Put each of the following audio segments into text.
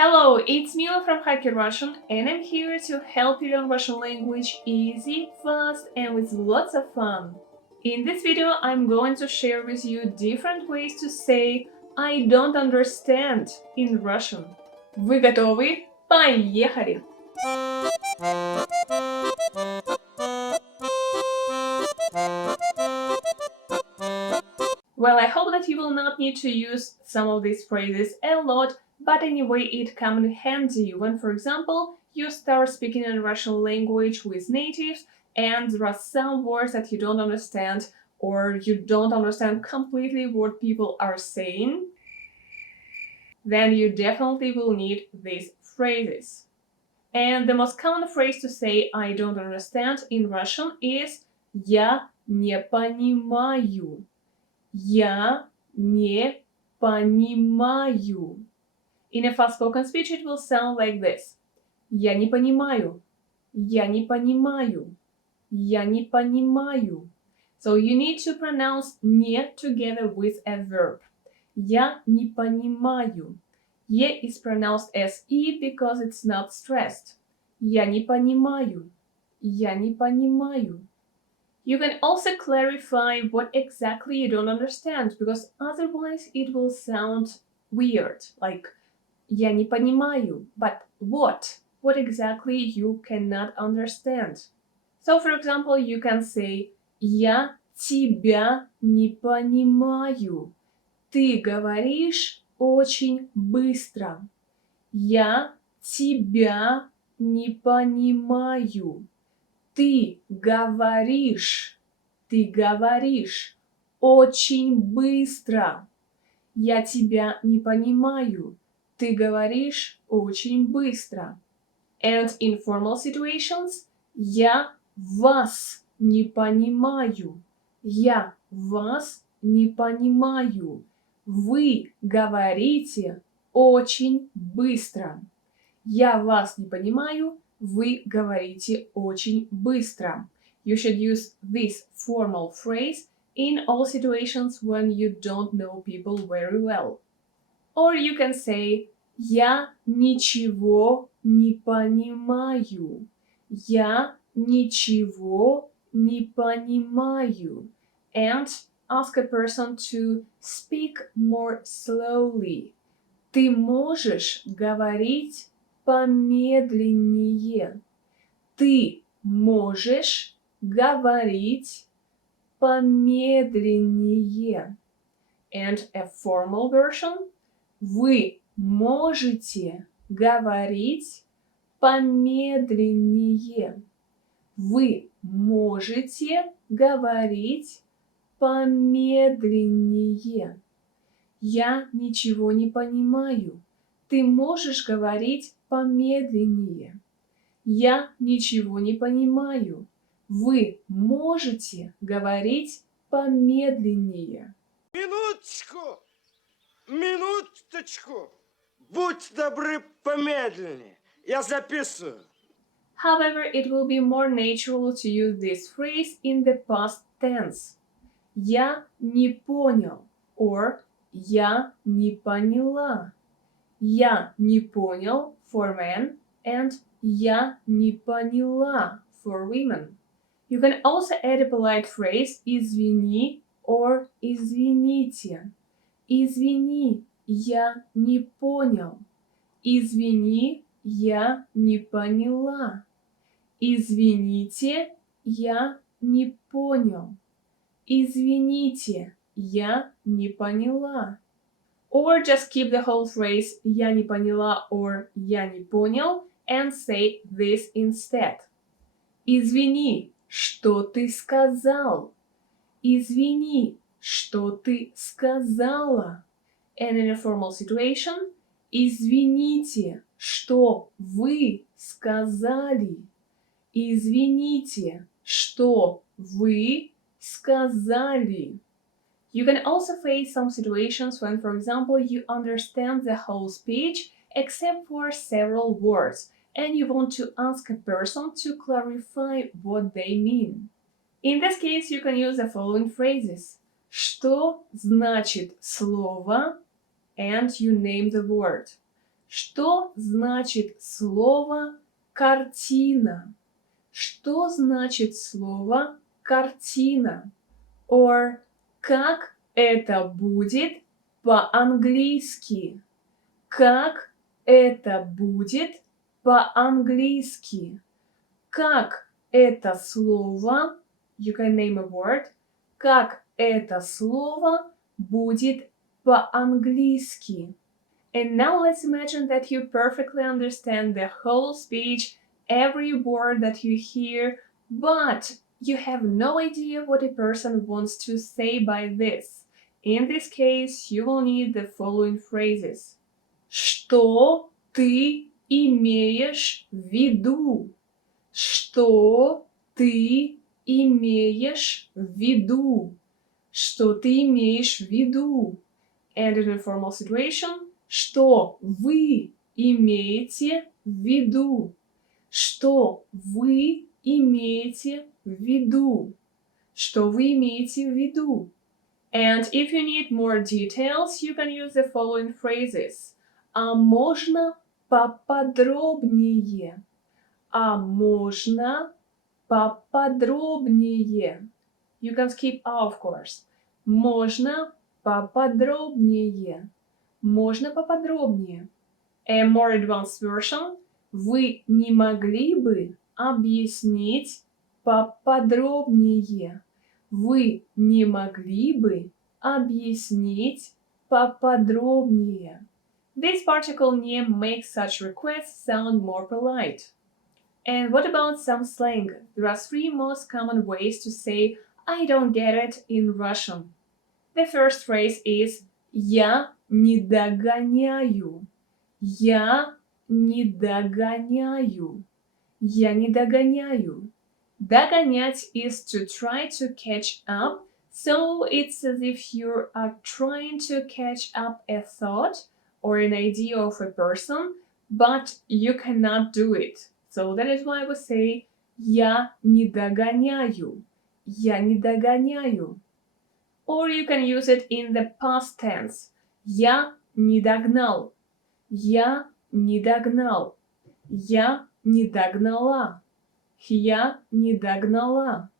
Hello, it's Mila from Hacker Russian, and I'm here to help you learn Russian language easy, fast, and with lots of fun. In this video, I'm going to share with you different ways to say I don't understand in Russian. Вы готовы? Поехали! Well, I hope that you will not need to use some of these phrases a lot, but anyway, it comes in handy when, for example, you start speaking in Russian language with natives and there are some words that you don't understand or you don't understand completely what people are saying, then you definitely will need these phrases. And the most common phrase to say I don't understand in Russian is я не понимаю. Я не понимаю. In a fast-spoken speech, it will sound like this. Я не понимаю. Я не понимаю. Я не понимаю. So you need to pronounce не together with a verb. Я не понимаю. Е is pronounced as E because it's not stressed. Я не понимаю. Я не понимаю. You can also clarify what exactly you don't understand, because otherwise it will sound weird, like я не понимаю, but what? What exactly you cannot understand? So, for example, you can say я тебя не понимаю. Ты говоришь очень быстро. Я тебя не понимаю. Ты говоришь очень быстро. Я тебя не понимаю. Ты говоришь очень быстро. And in formal situations, я вас не понимаю. Я вас не понимаю. Вы говорите очень быстро. Я вас не понимаю. Вы говорите очень быстро. You should use this formal phrase in all situations when you don't know people very well. Or you can say я ничего не понимаю. Я ничего не понимаю. And ask a person to speak more slowly. Ты можешь говорить помедленнее. Ты можешь говорить помедленнее. And a formal version. Вы можете говорить помедленнее. Вы можете говорить помедленнее. Я ничего не понимаю. Ты можешь говорить помедленнее. Я ничего не понимаю. Вы можете говорить помедленнее. Минуточку! Минуточку! Будь добры, помедленнее. Я записываю. However, it will be more natural to use this phrase in the past tense. Я не понял or я не поняла. Я не понял for men and я не поняла for women. You can also add a polite phrase извини or извините. Извини, я не понял. Извини, я не поняла. Извините, я не понял. Извините, я не поняла. Or just keep the whole phrase я не поняла or я не понял and say this instead. Извини, что ты сказал? Извини, что ты сказала? And in a formal situation, извините, что вы сказали? Извините, что вы сказали? You can also face some situations when, for example, you understand the whole speech except for several words, and you want to ask a person to clarify what they mean. In this case, you can use the following phrases. Что значит слово? And you name the word. Что значит слово картина? Что значит слово картина? Or как это будет по-английски? Как это будет по-английски? Как это слово, you can name a word, как это слово будет по-английски? And now let's imagine that you perfectly understand the whole speech, every word that you hear, but you have no idea what a person wants to say by this. In this case, you will need the following phrases. Что ты имеешь в виду? Что ты имеешь в виду? Что ты имеешь в виду? And in a formal situation, что вы имеете в виду? Что вы имеете в виду? Что вы имеете в виду? And if you need more details, you can use the following phrases. А можно поподробнее? А можно поподробнее? You can skip of course. Можно поподробнее. Можно поподробнее. A more advanced version. Вы не могли бы объяснить поподробнее? Вы не могли бы объяснить поподробнее? This particle "не" makes such requests sound more polite. And what about some slang? There are 3 most common ways to say I don't get it in Russian. The first phrase is я не догоняю. Я не догоняю. Я не догоняю. Догонять is to try to catch up, so it's as if you are trying to catch up a thought or an idea of a person, but you cannot do it. So that is why we say я не догоняю. Я не догоняю. Or you can use it in the past tense. Я не догнал. Я не догнал. Я не догнала. Я не догнала.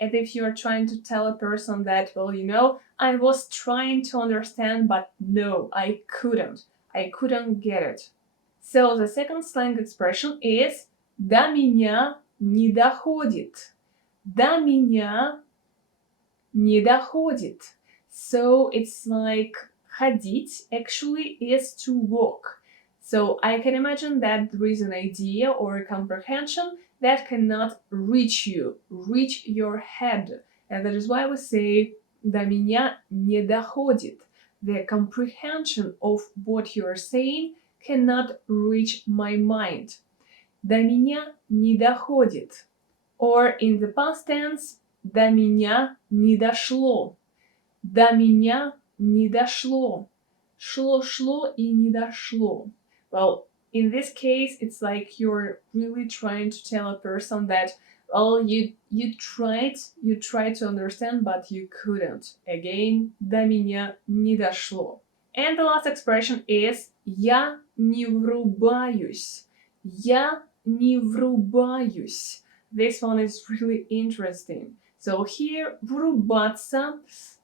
And if you're trying to tell a person that, well, you know, I was trying to understand, but no, I couldn't. I couldn't get it. So the second slang expression is до меня не доходит. До меня не доходит. So it's like ходить actually is to walk. So I can imagine that there is an idea or a comprehension that cannot reach you, reach your head. And that is why we say до меня не доходит. The comprehension of what you are saying cannot reach my mind. До меня не доходит. Or in the past tense, до меня не дошло. До меня не дошло. Шло и не дошло. Well, in this case, it's like you're really trying to tell a person that, well, you tried to understand, but you couldn't. Again, до меня не дошло. And the last expression is я не врубаюсь. Я не врубаюсь. This one is really interesting. So here, врубаться,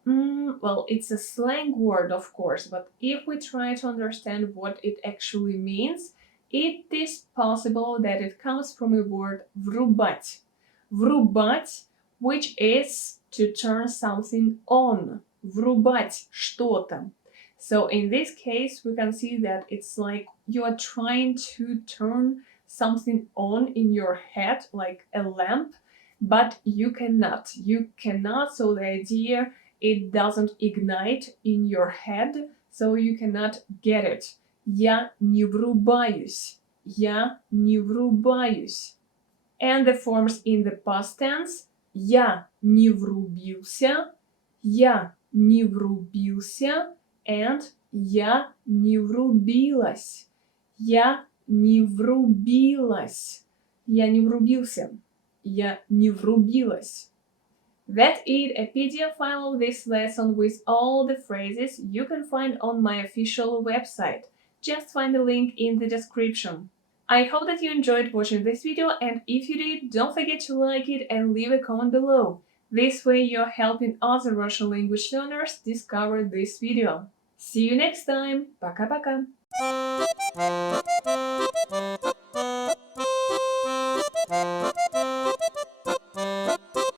well, it's a slang word, of course, but if we try to understand what it actually means, it is possible that it comes from a word врубать. Врубать, which is to turn something on. Врубать что-то. So in this case, we can see that it's like you are trying to turn something on in your head, like a lamp, but you cannot. You cannot, so the idea, it doesn't ignite in your head, so you cannot get it. Я не врубаюсь. Я не врубаюсь. And the forms in the past tense. Я не врубился. Я не врубился. And я не врубилась. Я не врубилась. Я не врубился. Я не врубилась. That's it, a PDF file of this lesson with all the phrases you can find on my official website. just find the link in the description. I hope that you enjoyed watching this video, and if you did, don't forget to like it and leave a comment below. This way you're helping other Russian language learners discover this video. See you next time. Пока-пока.